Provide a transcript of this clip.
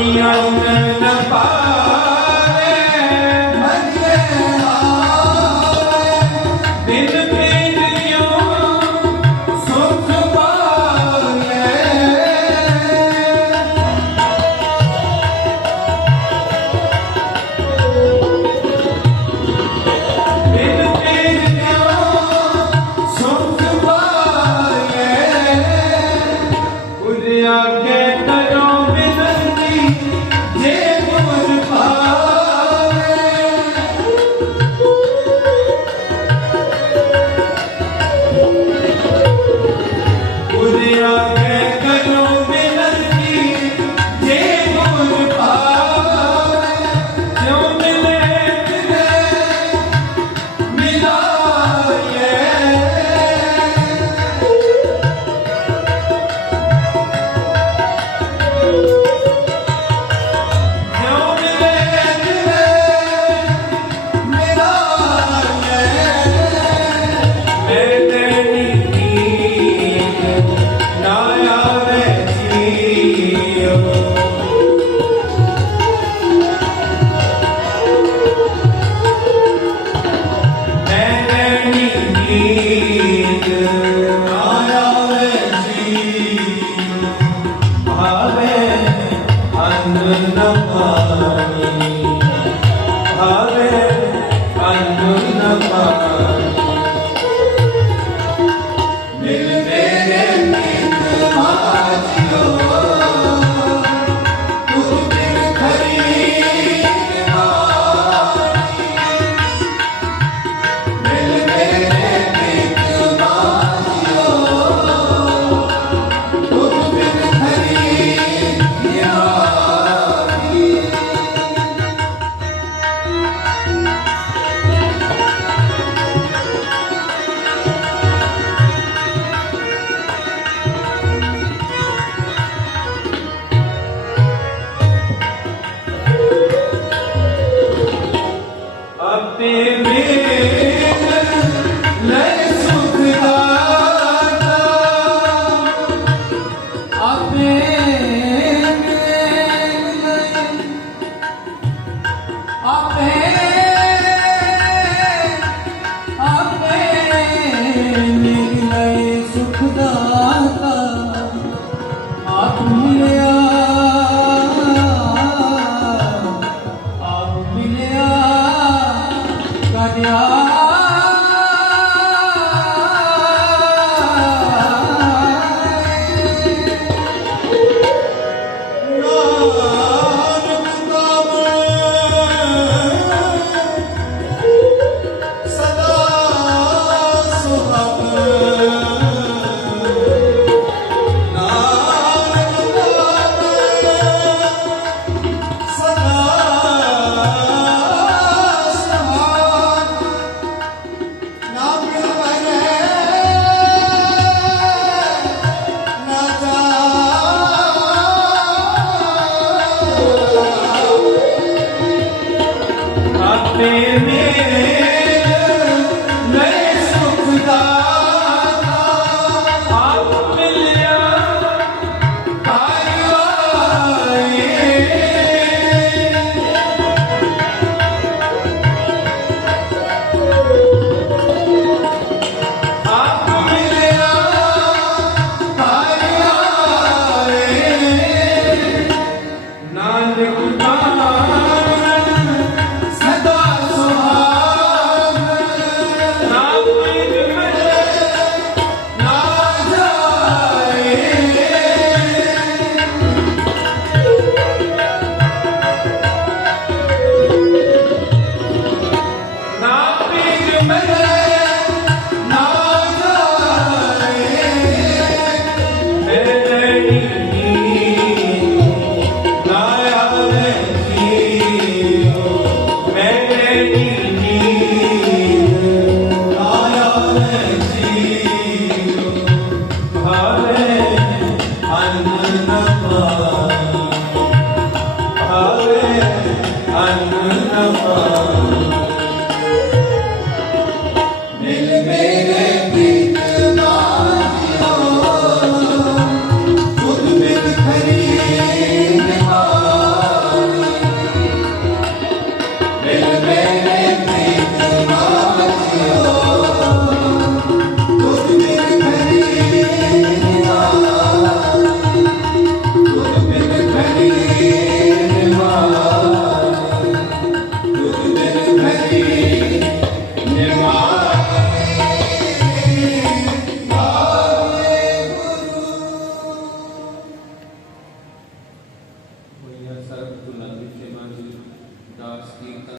I'm আমার आप हैं।